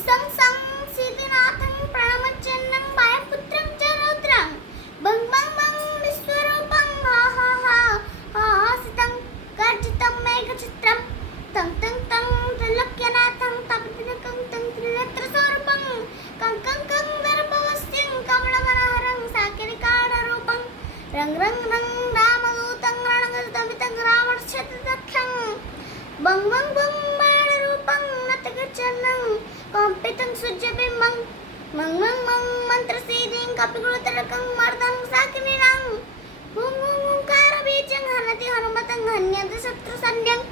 सं सं सिद्धिनाथं प्रणमच्चिन्नं वायुपुत्रं च रौद्रं बं बं बं विश्वरूपं हा हा हा हा हासितं गर्जितं मेघचित्रं तं तं तं त्रिलोक्यनाथं तपतिनकं तं त्रिनेत्रस्वरूपं कं कं कं दर्पवस्तिं कमलमनोहरं साकिनीकाढरूपं रं रं रं रामदूतं रणगदमितं रावणश्चतुर्दक्षं बं बं बं बाणरूपं नतगच्छन्नं कंपितं सूर्यबिम्बं मं मं मं मन्त्रसिद्धिं कपिकुलतिलकं मर्दं साकिनीनां हुं हुं हुंकारबीजं हनति हनुमतं हन्यते शत्रुसैन्यं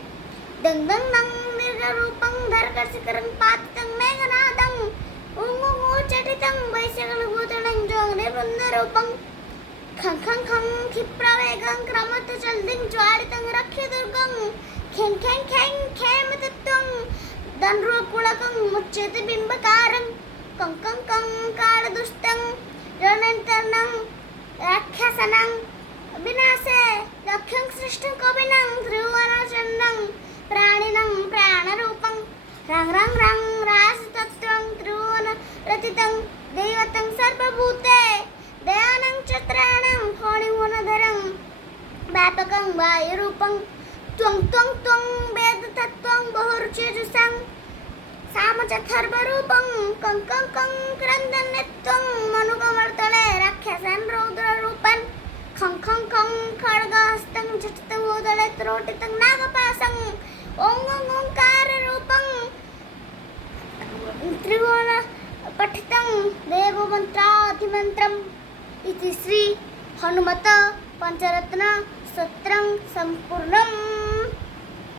दं दं दं दीर्घरूपं धरकरशिखरं पातितं मेघनादं हुं हुं हुं वैश्यगणभूषणं जोगनिवृन्दरूपं खं खं खं क्षिप्रवेगं क्रमतचलदिं ज्वालितं रक्ष्यदुर्गं खें खें खें खेमतत्त्वं दंड्रुकुलकं मुच्यते बिम्बकारं कं कं कं कालदुष्टं रणन्तनं राक्षसनं विनाशे लक्ष्यं सृष्टं कविनं त्रिभुवनचन्द्रं प्राणिनं प्राणरूपं रं रं रं रासतत्त्वं त्रिभुवनरचितं दैवतं सर्वभूते दयानं च त्राणं फणिभुवनधरं व्यापकं वायुरूपं त्वं त्वं त्वं वेदतत्त्वं बहुरुचिजुषं सामचथर्वरूपं कं कं कं क्रन्दन्यत्वं मनुकमर्तले राक्षसं रौद्ररूपं खं खं खं खड्गहस्तं झटितभूतले त्रोटितं नागपाशं ॐ ॐ ओंकाररूपं त्रिभुवनपठितं देवमन्त्राधिमन्त्रम् इति श्री हनुमत पंचरत्न स्तोत्रं सम्पूर्णम्।